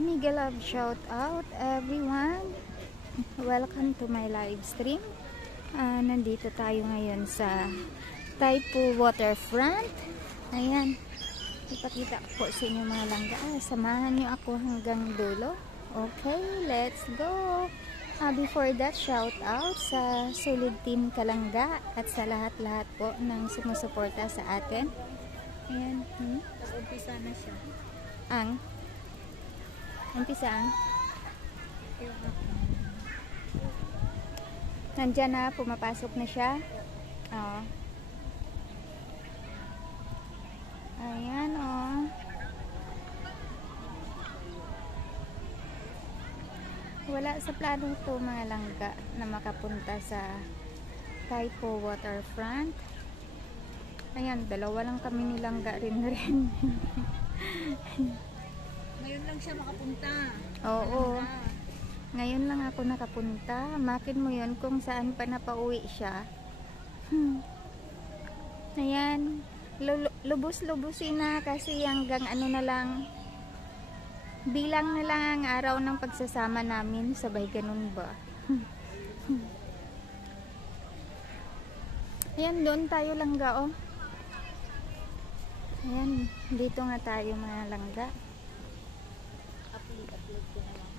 Mega love shout out everyone. Welcome to my live stream. Nandito tayo ngayon sa Taipo Waterfront. Ayan. Ipakita ko po sa inyo mga langga. Samahan nyo ako hanggang dulo. Okay, let's go. Before that, shout out sa Solid Team Kalangga at sa lahat-lahat po ng sumusuporta sa atin. Ayan. Umpisa na siya. Umpisa ang? Nandyan na, pumapasok na siya. Oo. Ayan, oh. Wala sa plano to mga langga na makapunta sa Taipo Waterfront. Ayan, dalawa lang kami nilangga rin. Ngayon lang siya makapunta. Oo. Ngayon lang ako nakapunta. Makin mo yun kung saan pa napauwi siya. Ayan. Lubos-lubusin na kasi hanggang ano na lang. Bilang na lang ang araw ng pagsasama namin. Sabay ganun ba? Ayan, doon tayo langga, oh. Ayan, dito nga tayo mga langga. Upload ko na lang.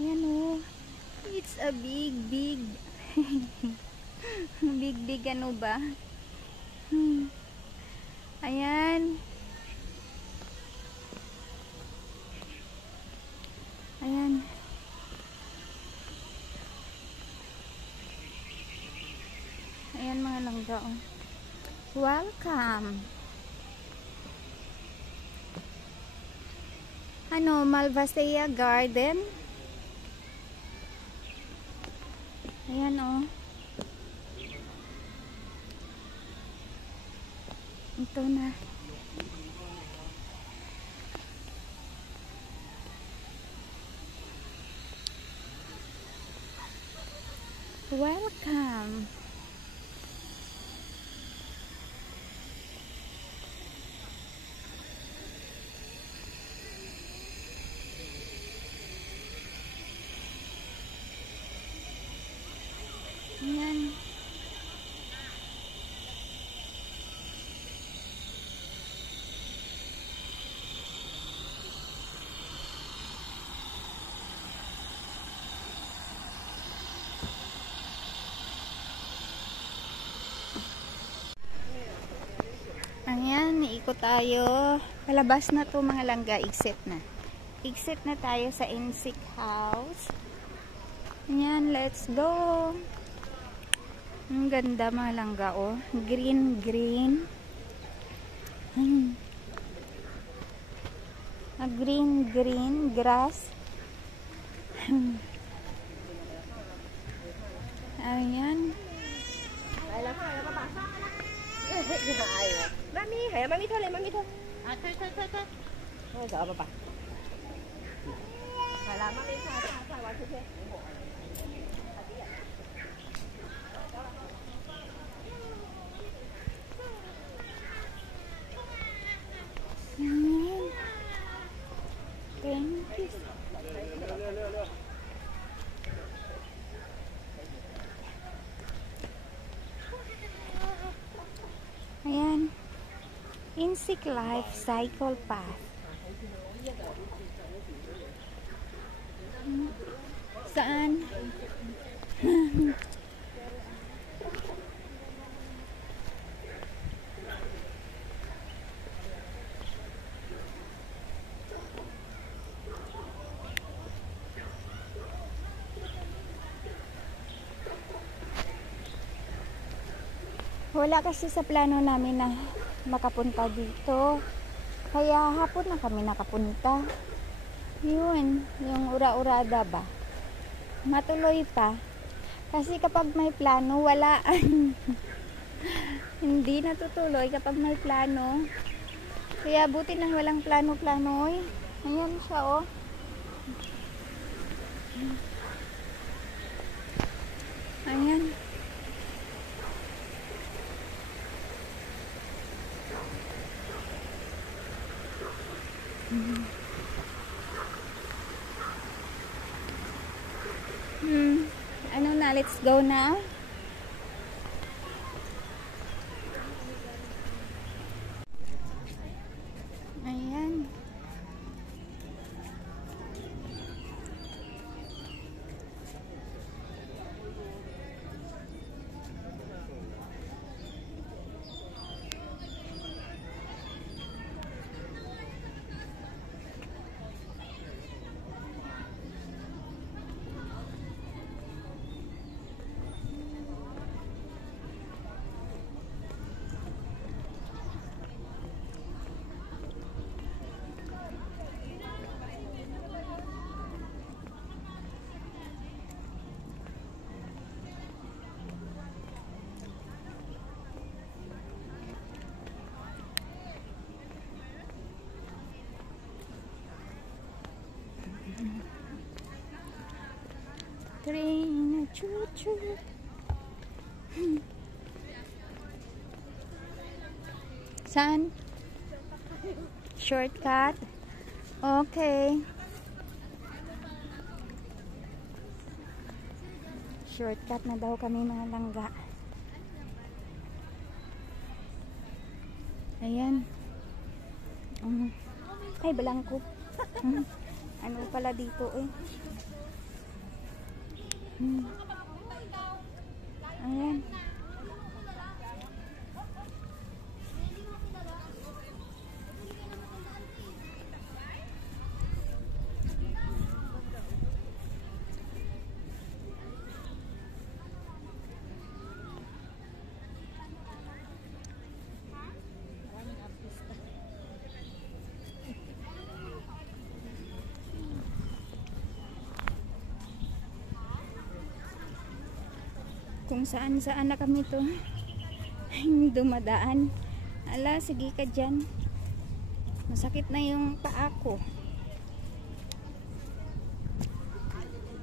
Ayan, oh. It's a big big ano ba? Ayan. Ayan. Ayan mga langga, oh. Welcome. Malvasia Garden. Ayan, oh. Ito na. Welcome. Ayan. Ayan, iikot tayo. Palabas na to mga langga, exit na. Exit na tayo sa Insik House. Ayan, let's go. Ang ganda mga langga, oh. Green. Green grass. Ayan. Mami thôi. Thôi. Thôi giờ bà. Phải là mami sao vào thế. Thank you. Ayan. Insik Life Cycle Path. Saan? Wala kasi sa plano namin na makapunta dito. Kaya hapon na kami nakapunta. Yun, yung ura-urada ba? Matuloy pa. Kasi kapag may plano, wala. Hindi natutuloy kapag may plano. Kaya buti na walang plano-plano. Ayan siya, oh. Ayan. Let's go na. Ayan. Train, choo-choo. Saan? Shortcut? Okay. Shortcut na daw kami mga langga. Ayan. Ay, balangko. Ano pala dito eh. Ayan. Kung saan-saan na kami to dumadaan. Ala, sige ka dyan. Masakit na yung paa ko.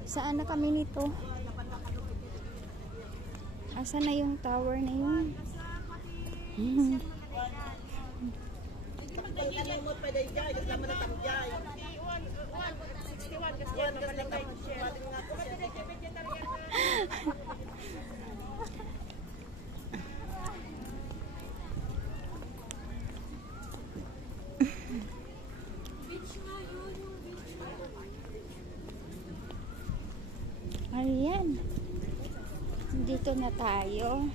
Saan na kami nito? Asa na yung tower na yun? Ayan. Dito na tayo.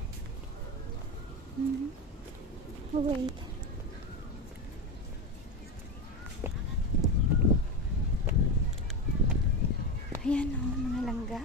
Wait. Ayan o, mga langga.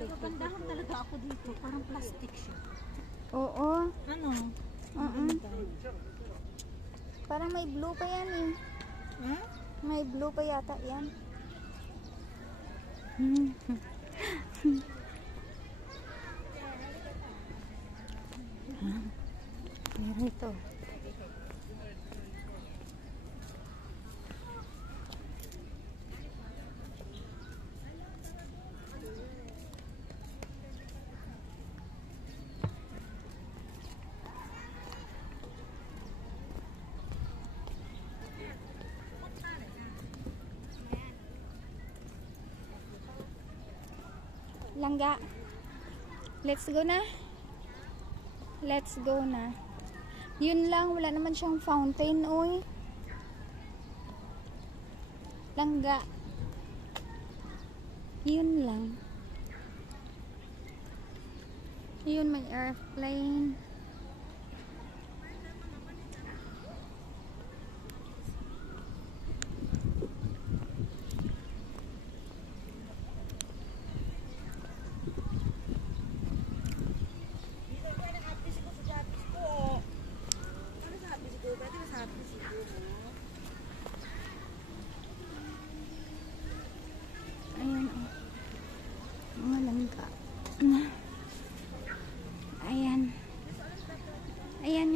Nagandahan talaga ako dito. Parang plastic siya. Oo. Ano? Parang may blue pa yan eh. Huh? May blue pa yata yan. Pero ito. Langga. Let's go na. Let's go na. Yun lang, wala naman siyang fountain, oy. Langga. Yun lang. Yun, may airplane.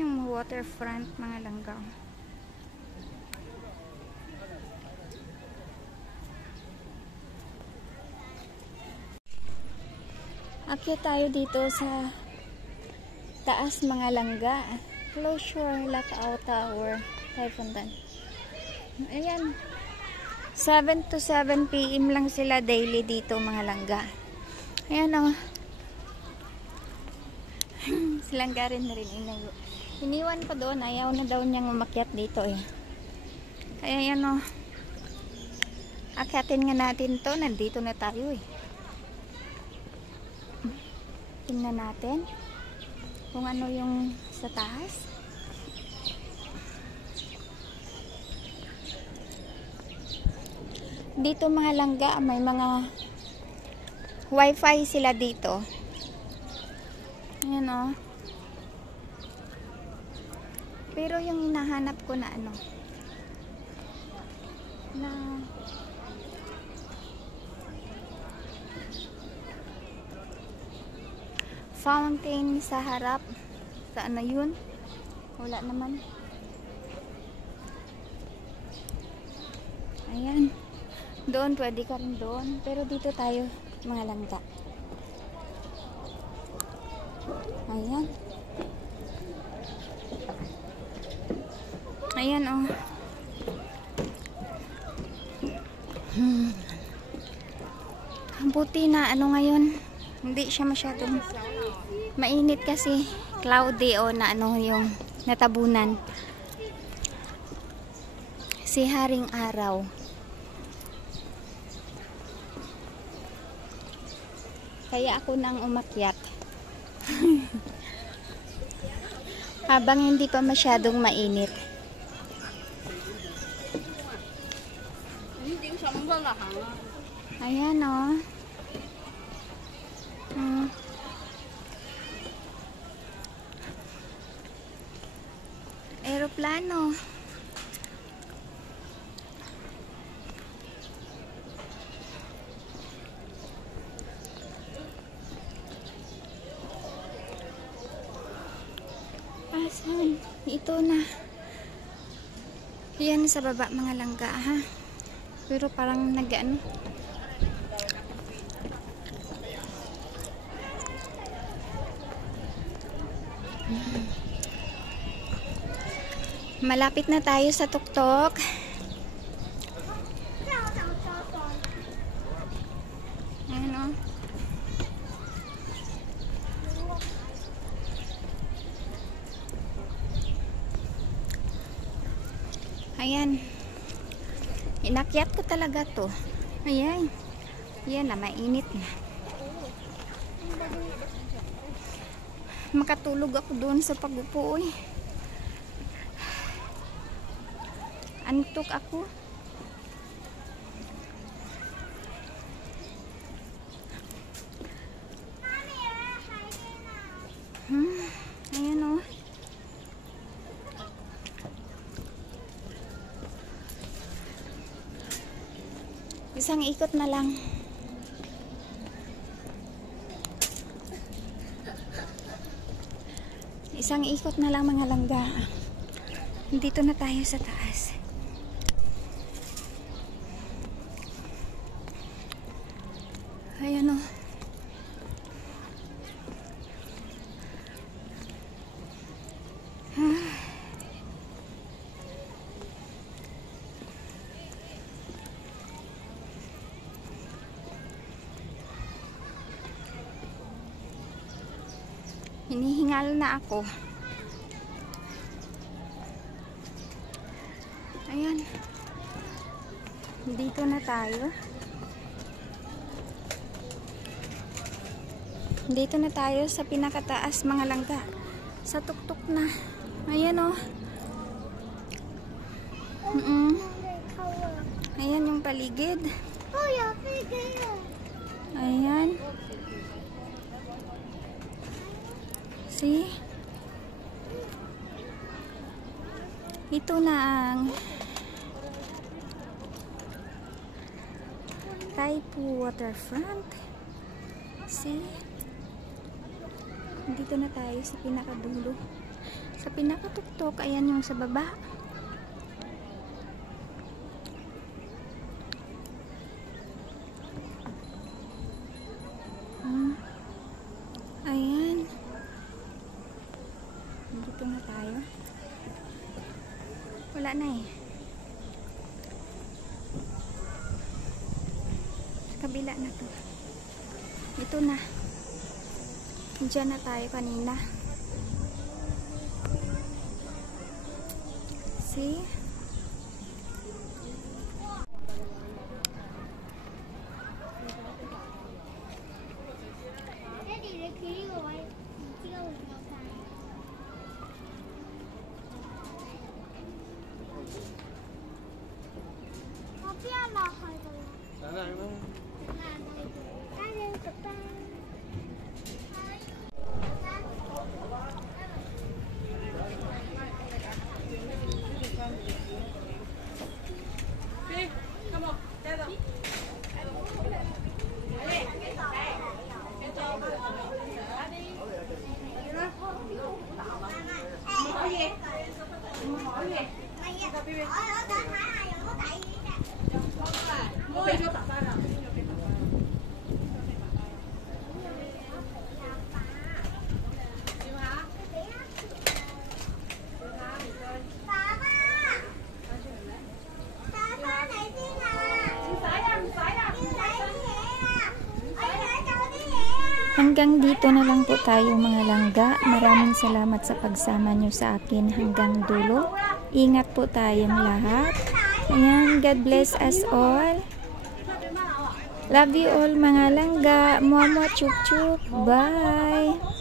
yung waterfront mga langga. Akyat tayo dito sa taas mga langga. Closure Lacao Tower, Tayfundan. Ayan. 7 to 7 PM lang sila daily dito mga langga. Ayan o. Silangga rin na rin. Iniwan ko doon. Ayaw na daw niyang umakyat dito eh. Kaya yan o. Akyatin nga natin to. Nandito na tayo eh. Tingnan natin kung ano yung sa taas. Dito mga langga, may mga wifi sila dito. Ayan o. Pero yung hinahanap ko na ano, na fountain sa harap, sa ano yun, wala naman. Ayan, doon pwede ka rin doon, pero dito tayo mga langga. Ayan, ayan oh. Buti na ano ngayon, hindi siya masyadong mainit kasi cloudy o na ano yung natabunan si haring araw. Kaya ako nang umakyat habang hindi pa masyadong mainit. Ayan o. Aeroplano. Asan? Ito na. Yan sa baba mga langga ha. Pero parang nag-ano. Malapit na tayo sa tuktok. Ayan o. Ayan. Inakyat ko talaga to. Ayan. Ayan na, mainit na. Makatulog ako doon sa pag-upo eh. Antok ako. Ayan o. Isang ikot na lang. Isang ikot na lang mga langga. Dito na tayo sa taas. Ayan o. Hinihingal na ako. Ayan. Dito na tayo. Dito na tayo sa pinakataas mga langga. Sa tuktok na. Ayan o. Ayan yung paligid. Ayan. See? Ito na ang Taipu Waterfront. See? Dito na tayo sa pinakadulo. Sa pinakatuktok, ayan yung sa baba. Ayan. Dito na tayo. Wala na eh. Sa kabila na to. Ito na. Diyan na tayo kanina. See? Hanggang dito na lang po tayo mga langga. Maraming salamat sa pagsama nyo sa akin hanggang dulo. Ingat po tayong lahat. Ayan, God bless us all. Love you all mga langga. Momo chup chup. Bye.